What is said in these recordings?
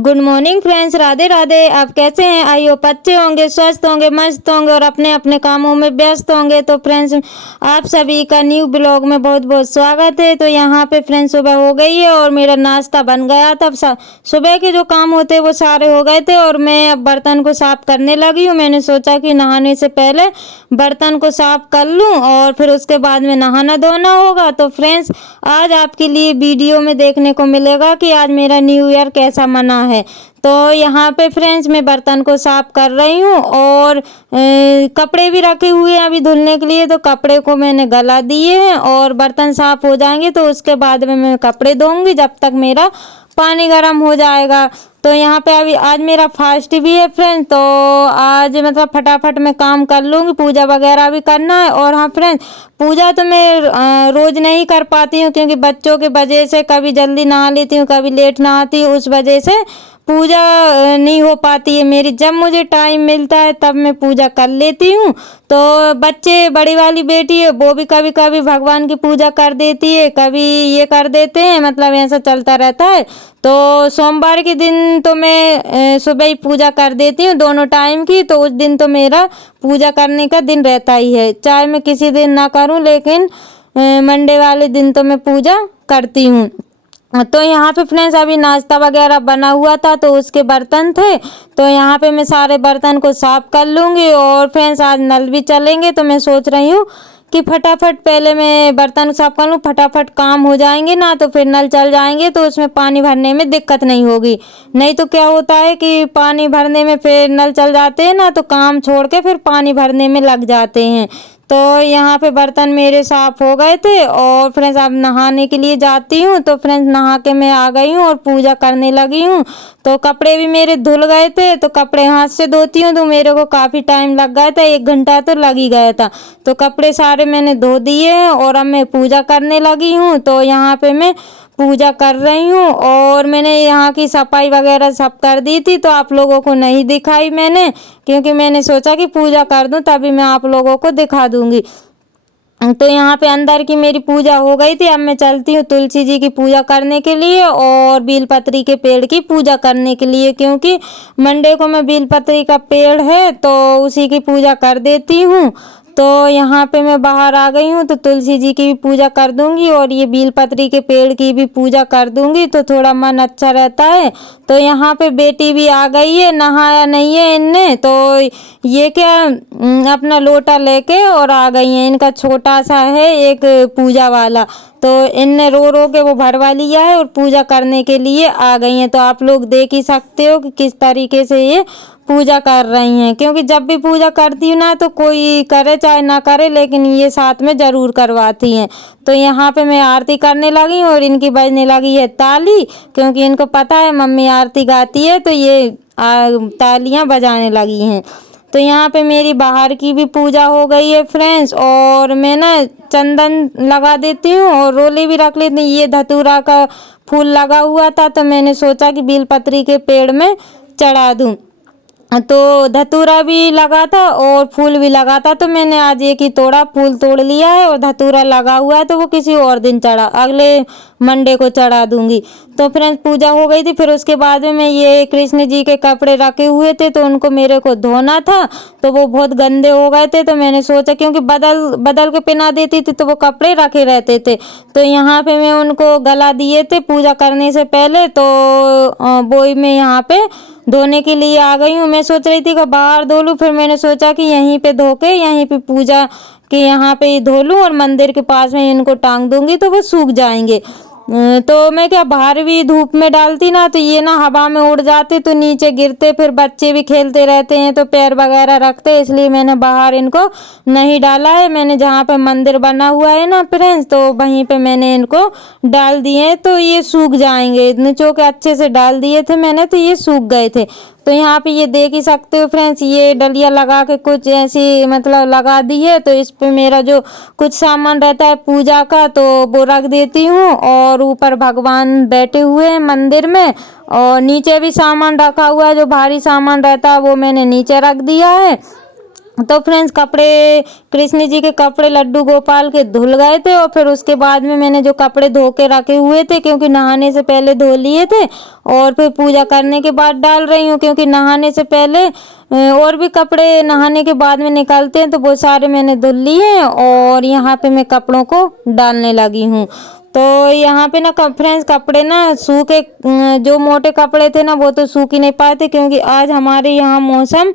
Good morning friends, Radhe Radhe. आप कैसे हैं? आई होप अच्छे होंगे, स्वस्थ होंगे, मस्त होंगे और अपने अपने कामों में व्यस्त होंगे। तो फ्रेंड्स, आप सभी का न्यू ब्लॉग में बहुत बहुत स्वागत है। तो यहाँ पे फ्रेंड्स सुबह हो गई है और मेरा नाश्ता बन गया था। सुबह के जो काम होते वो सारे हो गए थे और मैं अब बर्तन को साफ करने लगी हूँ। मैंने सोचा कि नहाने से पहले बर्तन को साफ कर लूँ और फिर उसके बाद में नहाना धोना होगा। तो फ्रेंड्स, आज आपके लिए वीडियो में देखने को मिलेगा कि आज मेरा न्यू ईयर कैसा मना है। तो यहाँ पे फ्रेंड्स मैं बर्तन को साफ कर रही हूँ और कपड़े भी रखे हुए हैं अभी धुलने के लिए। तो कपड़े को मैंने गला दिए हैं और बर्तन साफ हो जाएंगे तो उसके बाद में मैं कपड़े धोऊंगी, जब तक मेरा पानी गर्म हो जाएगा। तो यहाँ पे अभी आज मेरा फास्ट भी है फ्रेंड्स, तो आज मतलब फटाफट मैं काम कर लूँगी। पूजा वगैरह भी करना है। और हाँ फ्रेंड्स, पूजा तो मैं रोज़ नहीं कर पाती हूँ क्योंकि बच्चों की वजह से कभी जल्दी नहा लेती हूँ, कभी लेट नहाती हूँ। उस वजह से पूजा नहीं हो पाती है मेरी। जब मुझे टाइम मिलता है तब मैं पूजा कर लेती हूँ। तो बच्चे, बड़ी वाली बेटी है वो भी कभी कभी भगवान की पूजा कर देती है, कभी ये कर देते हैं, मतलब ऐसा चलता रहता है। तो सोमवार के दिन तो मैं सुबह ही पूजा कर देती हूँ, दोनों टाइम की। तो उस दिन तो मेरा पूजा करने का दिन रहता ही है, चाहे मैं किसी दिन ना करूँ, लेकिन मंडे वाले दिन तो मैं पूजा करती हूँ। तो यहाँ पे फ्रेंड्स अभी नाश्ता वगैरह बना हुआ था तो उसके बर्तन थे, तो यहाँ पे मैं सारे बर्तन को साफ कर लूँगी। और फ्रेंड्स आज नल भी चलेंगे तो मैं सोच रही हूँ कि फटाफट पहले मैं बर्तन साफ कर लूँ, फटाफट काम हो जाएंगे ना, तो फिर नल चल जाएंगे तो उसमें पानी भरने में दिक्कत नहीं होगी। नहीं तो क्या होता है कि पानी भरने में फिर नल चल जाते हैं ना, तो काम छोड़ के फिर पानी भरने में लग जाते हैं। तो यहाँ पे बर्तन मेरे साफ हो गए थे और फ्रेंड्स अब नहाने के लिए जाती हूँ। तो फ्रेंड्स नहा के मैं आ गई हूँ और पूजा करने लगी हूँ। तो कपड़े भी मेरे धुल गए थे, तो कपड़े हाथ से धोती हूँ तो मेरे को काफ़ी टाइम लग गया था, 1 घंटा तो लग ही गया था। तो कपड़े सारे मैंने धो दिए हैं और अब मैं पूजा करने लगी हूँ। तो यहाँ पे मैं पूजा कर रही हूँ और मैंने यहाँ की सफाई वगैरह सब कर दी थी, तो आप लोगों को नहीं दिखाई मैंने, क्योंकि मैंने सोचा कि पूजा कर दूँ तभी मैं आप लोगों को दिखा दूँगी। तो यहाँ पे अंदर की मेरी पूजा हो गई थी। अब मैं चलती हूँ तुलसी जी की पूजा करने के लिए और बेलपत्री के पेड़ की पूजा करने के लिए, क्योंकि मंडे को मैं बेलपत्री का पेड़ है तो उसी की पूजा कर देती हूँ। तो यहाँ पे मैं बाहर आ गई हूँ तो तुलसी जी की भी पूजा कर दूंगी और ये बेलपत्री के पेड़ की भी पूजा कर दूंगी, तो थोड़ा मन अच्छा रहता है। तो यहाँ पे बेटी भी आ गई है, नहाया नहीं है इनने, तो ये क्या अपना लोटा लेके और आ गई हैं। इनका छोटा सा है एक पूजा वाला, तो इनने रो रो के वो भरवा लिया है और पूजा करने के लिए आ गई हैं। तो आप लोग देख ही सकते हो कि किस तरीके से ये पूजा कर रही हैं, क्योंकि जब भी पूजा करती हूँ ना तो कोई करे चाहे ना करे, लेकिन ये साथ में ज़रूर करवाती हैं। तो यहाँ पे मैं आरती करने लगी हूँ और इनकी बजने लगी है ताली, क्योंकि इनको पता है मम्मी आरती गाती है, तो ये तालियाँ बजाने लगी हैं। तो यहाँ पे मेरी बाहर की भी पूजा हो गई है फ्रेंड्स, और मैं ना चंदन लगा देती हूँ और रोली भी रख लेती हूँ। ये धतूरा का फूल लगा हुआ था तो मैंने सोचा कि बेलपत्री के पेड़ में चढ़ा दूँ। तो धतूरा भी लगा था और फूल भी लगा था, तो मैंने आज एक ही तोड़ा, फूल तोड़ लिया है और धतूरा लगा हुआ है तो वो किसी और दिन चढ़ा, अगले मंडे को चढ़ा दूंगी। तो फ्रेंड्स पूजा हो गई थी, फिर उसके बाद में ये कृष्ण जी के कपड़े रखे हुए थे तो उनको मेरे को धोना था, तो वो बहुत गंदे हो गए थे। तो मैंने सोचा क्योंकि बदल बदल के पहना देती थी तो वो कपड़े रखे रहते थे, तो यहाँ पे मैं उनको गला दिए थे पूजा करने से पहले। तो वो मैं यहाँ पे धोने के लिए आ गई हूँ। मैं सोच रही थी कि बाहर धो लूँ, फिर मैंने सोचा कि यहीं पे धो के यहीं पे पूजा के यहाँ पे धो लूँ और मंदिर के पास में इनको टांग दूंगी तो वो सूख जाएंगे। तो मैं क्या बाहर भी धूप में डालती ना तो ये ना हवा में उड़ जाते तो नीचे गिरते, फिर बच्चे भी खेलते रहते हैं तो पैर वगैरह रखते, इसलिए मैंने बाहर इनको नहीं डाला है। मैंने जहाँ पे मंदिर बना हुआ है ना फ्रेंड्स, तो वहीं पे मैंने इनको डाल दिए हैं, तो ये सूख जाएंगे। निचो के अच्छे से डाल दिए थे मैंने तो ये सूख गए थे। तो यहाँ पे ये देख ही सकते हो फ्रेंड्स, ये डलिया लगा के कुछ ऐसी मतलब लगा दी है, तो इस पे मेरा जो कुछ सामान रहता है पूजा का तो वो रख देती हूँ और ऊपर भगवान बैठे हुए हैं मंदिर में, और नीचे भी सामान रखा हुआ है, जो भारी सामान रहता है वो मैंने नीचे रख दिया है। तो फ्रेंड्स कपड़े, कृष्ण जी के कपड़े लड्डू गोपाल के धुल गए थे और फिर उसके बाद में मैंने जो कपड़े धो के रखे हुए थे, क्योंकि नहाने से पहले धो लिए थे और फिर पूजा करने के बाद डाल रही हूँ, क्योंकि नहाने से पहले और भी कपड़े नहाने के बाद में निकलते हैं, तो वो सारे मैंने धुल लिए हैं और यहाँ पे मैं कपड़ों को डालने लगी हूँ। तो यहाँ पे ना फ्रेंड्स कपड़े ना सूखे, जो मोटे कपड़े थे ना वो तो सूख ही नहीं पाए थे, क्योंकि आज हमारे यहाँ मौसम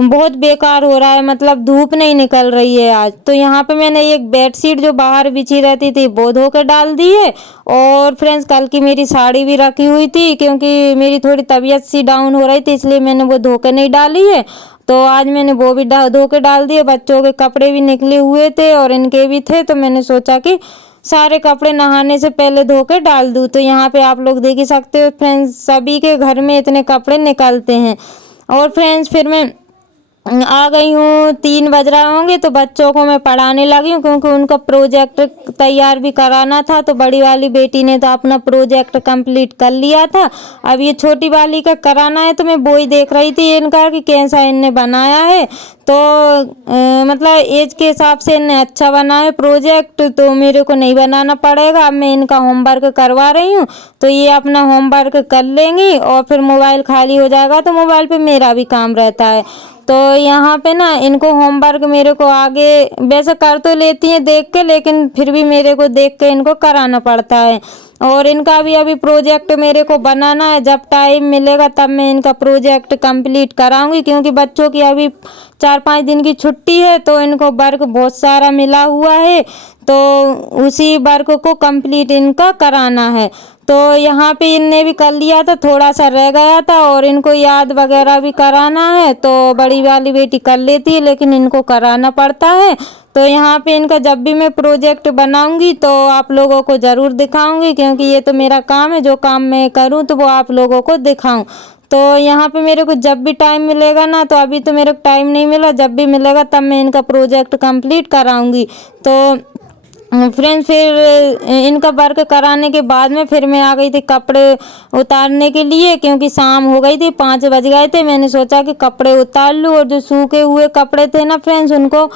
बहुत बेकार हो रहा है, मतलब धूप नहीं निकल रही है आज। तो यहाँ पे मैंने एक बेडशीट जो बाहर बिछी रहती थी वो धो कर डाल दी है, और फ्रेंड्स कल की मेरी साड़ी भी रखी हुई थी, क्योंकि मेरी थोड़ी तबीयत सी डाउन हो रही थी, इसलिए मैंने वो धो कर नहीं डाली है। तो आज मैंने वो भी धो के डाल दिए। बच्चों के कपड़े भी निकले हुए थे और इनके भी थे, तो मैंने सोचा कि सारे कपड़े नहाने से पहले धो के डाल दूँ। तो यहाँ पे आप लोग देख ही सकते हो फ्रेंड्स, सभी के घर में इतने कपड़े निकलते हैं। और फ्रेंड्स फिर मैं आ गई हूँ, 3 बज रहे होंगे, तो बच्चों को मैं पढ़ाने लगी हूँ, क्योंकि उनका प्रोजेक्ट तैयार भी कराना था। तो बड़ी वाली बेटी ने तो अपना प्रोजेक्ट कंप्लीट कर लिया था, अब ये छोटी वाली का कराना है। तो मैं वो ही देख रही थी इनका कि कैसा इनने बनाया है। तो मतलब एज के हिसाब से इनने अच्छा बना है प्रोजेक्ट, तो मेरे को नहीं बनाना पड़ेगा। अब मैं इनका होमवर्क करवा रही हूँ, तो ये अपना होमवर्क कर लेंगी और फिर मोबाइल खाली हो जाएगा, तो मोबाइल पे मेरा भी काम रहता है। तो यहाँ पे ना इनको होमवर्क मेरे को आगे वैसे कर तो लेती हैं देख के, लेकिन फिर भी मेरे को देख के इनको कराना पड़ता है। और इनका भी अभी प्रोजेक्ट मेरे को बनाना है, जब टाइम मिलेगा तब मैं इनका प्रोजेक्ट कंप्लीट कराऊंगी, क्योंकि बच्चों की अभी 4-5 दिन की छुट्टी है, तो इनको वर्क बहुत सारा मिला हुआ है, तो उसी वर्क को कंप्लीट इनका कराना है। तो यहाँ पे इनने भी कर लिया था, थोड़ा सा रह गया था और इनको याद वगैरह भी कराना है। तो बड़ी वाली बेटी कर लेती है, लेकिन इनको कराना पड़ता है। तो यहाँ पे इनका जब भी मैं प्रोजेक्ट बनाऊंगी तो आप लोगों को ज़रूर दिखाऊंगी, क्योंकि ये तो मेरा काम है, जो काम मैं करूँ तो वो आप लोगों को दिखाऊं। तो यहाँ पे मेरे को जब भी टाइम मिलेगा ना, तो अभी तो मेरे को टाइम नहीं मिला, जब भी मिलेगा तब मैं इनका प्रोजेक्ट कंप्लीट कराऊंगी। तो फ्रेंड्स फिर इनका वर्क कराने के बाद में फिर मैं आ गई थी कपड़े उतारने के लिए, क्योंकि शाम हो गई थी, 5 बज गए थे। मैंने सोचा कि कपड़े उतार लूँ, और जो सूखे हुए कपड़े थे ना फ्रेंड्स उनको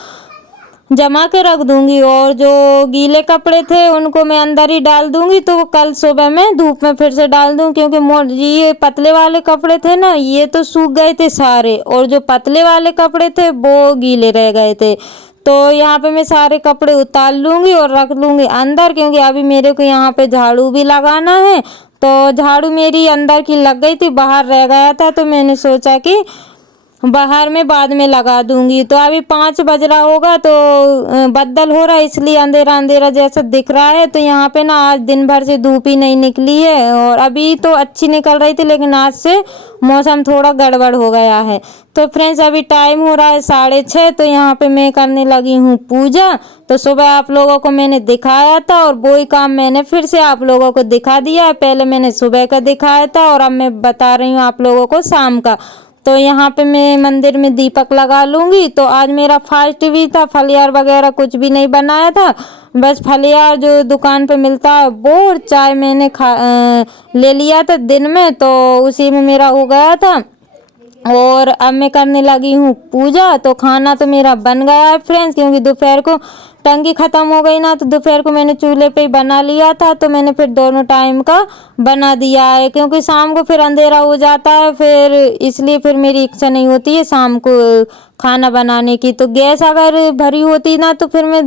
जमा के रख दूंगी, और जो गीले कपड़े थे उनको मैं अंदर ही डाल दूंगी, तो वो कल सुबह में धूप में फिर से डाल दूँ। क्योंकि ये पतले वाले कपड़े थे ना, ये तो सूख गए थे सारे, और जो पतले वाले कपड़े थे वो गीले रह गए थे। तो यहाँ पे मैं सारे कपड़े उतार लूँगी और रख लूँगी अंदर, क्योंकि अभी मेरे को यहाँ पे झाड़ू भी लगाना है। तो झाड़ू मेरी अंदर की लग गई थी, बाहर रह गया था, तो मैंने सोचा कि बाहर में बाद में लगा दूंगी। तो अभी 5 बज रहा होगा, तो बदल हो रहा है, इसलिए अंधेरा अंधेरा जैसा दिख रहा है। तो यहाँ पे ना आज दिन भर से धूप ही नहीं निकली है, और अभी तो अच्छी निकल रही थी, लेकिन आज से मौसम थोड़ा गड़बड़ हो गया है। तो फ्रेंड्स अभी टाइम हो रहा है 6:30, तो यहाँ पे मैं करने लगी हूँ पूजा। तो सुबह आप लोगों को मैंने दिखाया था, और वही काम मैंने फिर से आप लोगों को दिखा दिया है। पहले मैंने सुबह का दिखाया था, और अब मैं बता रही हूँ आप लोगों को शाम का। तो यहाँ पे मैं मंदिर में दीपक लगा लूँगी। तो आज मेरा फास्ट भी था, फलियार वगैरह कुछ भी नहीं बनाया था, बस फलियार जो दुकान पे मिलता है वो, और चाय मैंने ले लिया था दिन में, तो उसी में मेरा हो गया था। और अब मैं करने लगी हूँ पूजा। तो खाना तो मेरा बन गया है फ्रेंड्स, क्योंकि दोपहर को टंकी ख़त्म हो गई ना, तो दोपहर को मैंने चूल्हे पे ही बना लिया था। तो मैंने फिर दोनों टाइम का बना दिया है, क्योंकि शाम को फिर अंधेरा हो जाता है, फिर इसलिए फिर मेरी इच्छा नहीं होती है शाम को खाना बनाने की। तो गैस अगर भरी होती ना, तो फिर मैं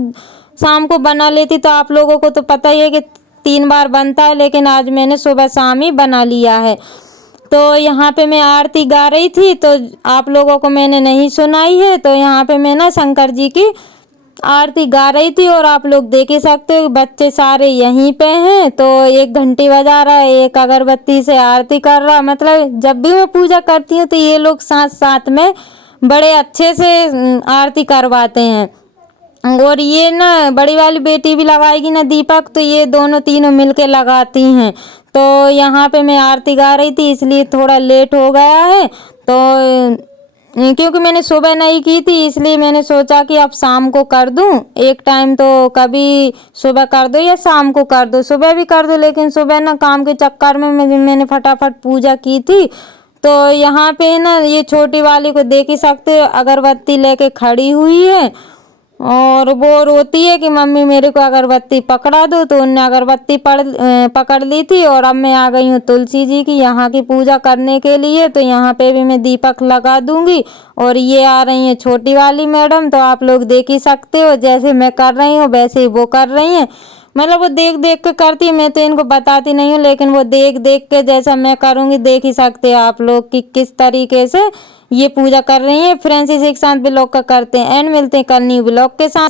शाम को बना लेती। तो आप लोगों को तो पता ही है कि 3 बार बनता है, लेकिन आज मैंने सुबह शाम ही बना लिया है। तो यहाँ पे मैं आरती गा रही थी, तो आप लोगों को मैंने नहीं सुनाई है। तो यहाँ पे मैं ना शंकर जी की आरती गा रही थी, और आप लोग देख ही सकते हो बच्चे सारे यहीं पे हैं। तो एक घंटी बजा रहा है, एक अगरबत्ती से आरती कर रहा। मतलब जब भी मैं पूजा करती हूँ तो ये लोग साथ साथ में बड़े अच्छे से आरती करवाते हैं। और ये ना बड़ी वाली बेटी भी लगाएगी ना दीपक, तो ये दोनों तीनों मिलके लगाती हैं। तो यहाँ पे मैं आरती गा रही थी, इसलिए थोड़ा लेट हो गया है। तो क्योंकि मैंने सुबह नहीं की थी, इसलिए मैंने सोचा कि अब शाम को कर दूं। एक टाइम तो कभी सुबह कर दो या शाम को कर दो, सुबह भी कर दो, लेकिन सुबह ना काम के चक्कर में मैंने फटाफट पूजा की थी। तो यहाँ पे ना ये छोटी वाली को देख ही सकते हो, अगरबत्ती लेके खड़ी हुई है और वो रोती है कि मम्मी मेरे को अगरबत्ती पकड़ा दो। तो उनने अगरबत्ती पकड़ ली थी और अब मैं आ गई हूँ तुलसी जी की यहाँ की पूजा करने के लिए। तो यहाँ पे भी मैं दीपक लगा दूंगी और ये आ रही है छोटी वाली मैडम, तो आप लोग देख ही सकते हो जैसे मैं कर रही हूँ वैसे ही वो कर रही हैं। मतलब वो देख देख के करती है, मैं तो इनको बताती नहीं हूँ, लेकिन वो देख देख के जैसा मैं करूँगी देख ही सकते हैं आप लोग कि किस तरीके से ये पूजा कर रही हैं। फ्रेंड्स इसी के साथ ब्लॉग का करते हैं एंड मिलते हैं कल न्यू ब्लॉग के साथ।